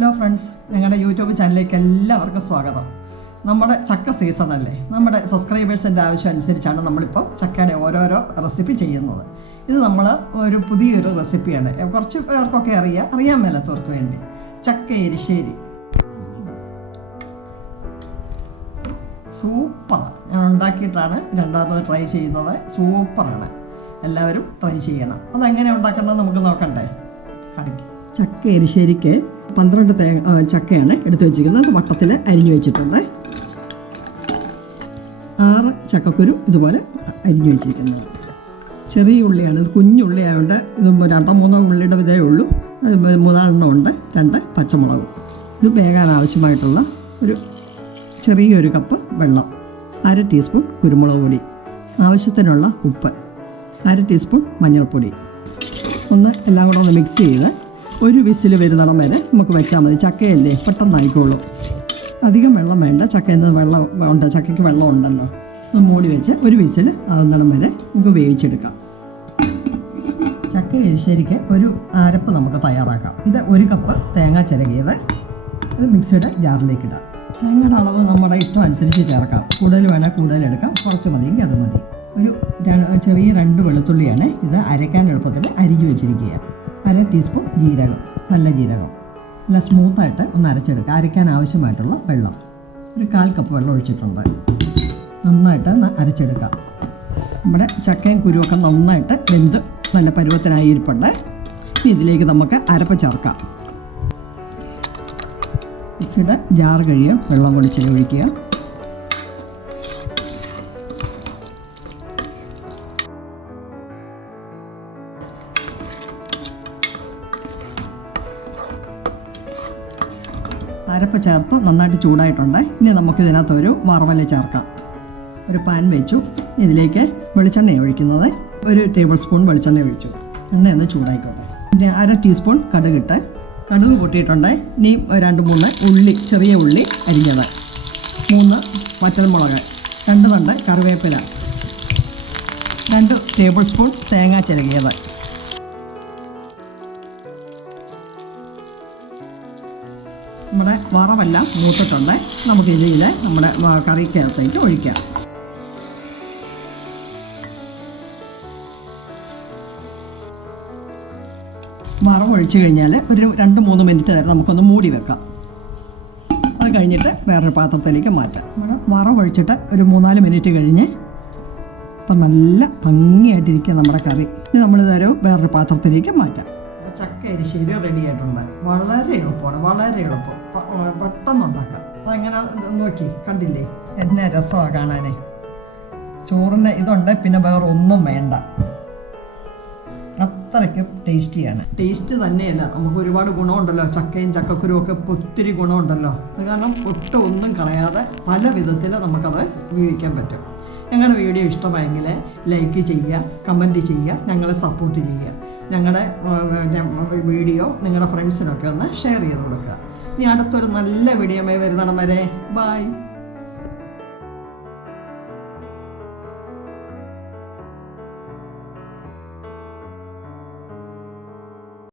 Hello friends ഞങ്ങളുടെ YouTube ചാനലിലേക്ക് എല്ലാവർക്കും സ്വാഗതം. നമ്മുടെ ചക്ക സീസൺ അല്ലേ? നമ്മുടെ സബ്സ്ക്രൈബേഴ്സിന്റെ ആവശ്യം അനുസരിച്ചാണ് നമ്മളിപ്പോൾ ചക്കയുടെ ഓരോരോ റെസിപ്പി ചെയ്യുന്നത്. ഇത് നമ്മൾ ഒരു പുതിയൊരു റെസിപ്പിയാണ് കുറച്ച് പേർക്കൊക്കെ അറിയാം അറിയാൻ മേലത്തവർക്ക് വേണ്ടി. ചക്ക എരിശ്ശേരി. സൂപ്പർ. ഞാൻ ഉണ്ടാക്കിയിട്ടാണ് രണ്ടാമത് ട്രൈ ചെയ്യുന്നത്. സൂപ്പറാണ്. എല്ലാവരും ട്രൈ ചെയ്യണം. അതെങ്ങനെ ഉണ്ടാക്കണമെന്ന് നമുക്ക് നോക്കണ്ടേ? കടയ്ക്ക് ചക്ക എരിശ്ശേരിക്ക് പന്ത്രണ്ട് ആ, ചക്കയാണ് എടുത്തു വെച്ചിരിക്കുന്നത്. വട്ടത്തിൽ അരിഞ്ഞു വെച്ചിട്ടുണ്ട്. ആറ് ചക്കക്കുരു ഇതുപോലെ അരിഞ്ഞു വെച്ചിരിക്കുന്നത് ചെറിയ ഉള്ളിയാണ്. ഇത് കുഞ്ഞുള്ളി ആയതുകൊണ്ട് ഇത് രണ്ടോ മൂന്നോ ഉള്ളിയുടെ വിതേ ഉള്ളൂ. മൂന്നാലെണ്ണം ഉണ്ട്. രണ്ട് പച്ചമുളകും. ഇത് വേകാൻ ആവശ്യമായിട്ടുള്ള ഒരു ചെറിയൊരു കപ്പ് വെള്ളം. അര ടീസ്പൂൺ കുരുമുളക് പൊടി. ആവശ്യത്തിനുള്ള ഉപ്പ്. അര ടീസ്പൂൺ മഞ്ഞൾപ്പൊടി. ഒന്ന് എല്ലാം കൂടെ ഒന്ന് മിക്സ് ചെയ്ത് ഒരു വിസിൽ വരുന്നിടം വരെ നമുക്ക് വെച്ചാൽ മതി. ചക്കയല്ലേ? പെട്ടെന്ന് ആയിക്കോളൂ അധികം വെള്ളം വേണ്ട. ചക്കയിൽ നിന്ന് വെള്ളം ഉണ്ട്. ചക്കയ്ക്ക് വെള്ളം ഉണ്ടല്ലോ. ഒന്ന് മൂടി വെച്ച് ഒരു വിസിൽ ആകുന്നിടം വരെ നമുക്ക് വേവിച്ചെടുക്കാം. ചക്ക എരിശ്ശേരിക്ക് ഒരു അരപ്പ് നമുക്ക് തയ്യാറാക്കാം. ഇത് ഒരു കപ്പ് തേങ്ങ ചിരകിയത് ഇത് മിക്സിയുടെ ജാറിലേക്ക് ഇടാം. തേങ്ങയുടെ അളവ് നമ്മുടെ ഇഷ്ടം അനുസരിച്ച് ചേർക്കാം. കൂടുതൽ വേണേൽ കൂടുതൽ എടുക്കാം. കുറച്ച് മതിയെങ്കിൽ അത് മതി. ഒരു ചെറിയ രണ്ട് വെളുത്തുള്ളിയാണ് ഇത് അരയ്ക്കാൻ എളുപ്പത്തിൽ അരിഞ്ഞു വെച്ചിരിക്കുക അര ടീസ്പൂൺ ജീരകം നല്ല ജീരകം. നല്ല സ്മൂത്തായിട്ട് ഒന്ന് അരച്ചെടുക്കുക. അരയ്ക്കാൻ ആവശ്യമായിട്ടുള്ള വെള്ളം. ഒരു കാൽ കപ്പ് വെള്ളം ഒഴിച്ചിട്ടുണ്ട്. നന്നായിട്ട് ഒന്ന് അരച്ചെടുക്കാം നമ്മുടെ ചക്കയും കുരുവൊക്കെ നന്നായിട്ട് വെന്ത് നല്ല പരുവത്തിനായി ഇരിപ്പുണ്ട്. ഇനി ഇതിലേക്ക് നമുക്ക് അരപ്പ് ചേർക്കാം. മിക്സിയുടെ ജാർ കഴിയും വെള്ളം കൊടിച്ച് ഒഴിക്കുക. അരപ്പ് ചേർത്ത് നന്നായിട്ട് ചൂടായിട്ടുണ്ട്. ഇനി നമുക്ക് ഇതിനകത്ത് ഒരു വറവൽ ചേർക്കാം. ഒരു പാൻ വെച്ചു. ഇതിലേക്ക് വെളിച്ചെണ്ണ ഒഴിക്കുന്നത്. ഒരു ടേബിൾ സ്പൂൺ വെളിച്ചെണ്ണ ഒഴിച്ചു. എണ്ണ ഒന്ന് ചൂടായിക്കോട്ടെ. പിന്നെ അര ടീസ്പൂൺ കടുകിട്ട്. കടുക് പൊട്ടിയിട്ടുണ്ട് ഇനി രണ്ട് മൂന്ന് ഉള്ളി ചെറിയ ഉള്ളി അരിഞ്ഞത്. മൂന്ന് വറ്റൽമുളക്. രണ്ട് തണ്ട് കറിവേപ്പില. രണ്ട് ടേബിൾ സ്പൂൺ തേങ്ങ ചിരകിയത്. നമ്മുടെ വറവെല്ലാം മൂത്തിട്ടുണ്ട് നമുക്ക് ഇതിൽ നമ്മുടെ കറിക്കകത്തേക്ക് ഒഴിക്കാം. വറവ് ഒഴിച്ചു കഴിഞ്ഞാൽ ഒരു രണ്ട് മൂന്ന് മിനിറ്റ് നേരം നമുക്കൊന്ന് മൂടി വെക്കാം. അത് കഴിഞ്ഞിട്ട് വേറൊരു പാത്രത്തിലേക്ക് മാറ്റാം. നമ്മുടെ വറവ് ഒഴിച്ചിട്ട് ഒരു മൂന്നാൽ മിനിറ്റ് കഴിഞ്ഞ് അപ്പം നല്ല ഭംഗിയായിട്ടിരിക്കുക നമ്മുടെ കറി. ഇനി നമ്മൾ നേരവും വേറൊരു പാത്രത്തിലേക്ക് മാറ്റാം. ചക്ക എരിശ്ശേരി റെഡി ആയിട്ടുണ്ട് വളരെ എളുപ്പമാണ് വളരെ എളുപ്പം. പെട്ടെന്ന് ഉണ്ടാക്കാം അതെങ്ങനെ നോക്കി കണ്ടില്ലേ? എന്നെ രസമാണ് കാണാനേ. ചോറിന് ഇതുണ്ട് പിന്നെ വേറെ ഒന്നും വേണ്ട. അത്രയ്ക്കും ടേസ്റ്റിയാണ്. ടേസ്റ്റ് തന്നെയല്ല. നമുക്ക് ഒരുപാട് ഗുണമുണ്ടല്ലോ. ചക്കയും ചക്കക്കുരും ഒക്കെ ഒത്തിരി ഗുണമുണ്ടല്ലോ. അത് കാരണം ഒട്ടും ഒന്നും കളയാതെ പല വിധത്തിൽ നമുക്കത് ഉപയോഗിക്കാൻ പറ്റും. ഞങ്ങളുടെ വീഡിയോ ഇഷ്ടമായെങ്കിൽ ലൈക്ക് ചെയ്യുക കമന്റ് ചെയ്യുക ഞങ്ങളെ സപ്പോർട്ട് ചെയ്യുക. ഞങ്ങളുടെ വീഡിയോ നിങ്ങളുടെ ഫ്രണ്ട്സിനൊക്കെ ഒന്ന് ഷെയർ ചെയ്ത് കൊടുക്കുക. ഇനി അടുത്തൊരു നല്ല വീഡിയോമായി വരുന്നിടം വരെ ബായ്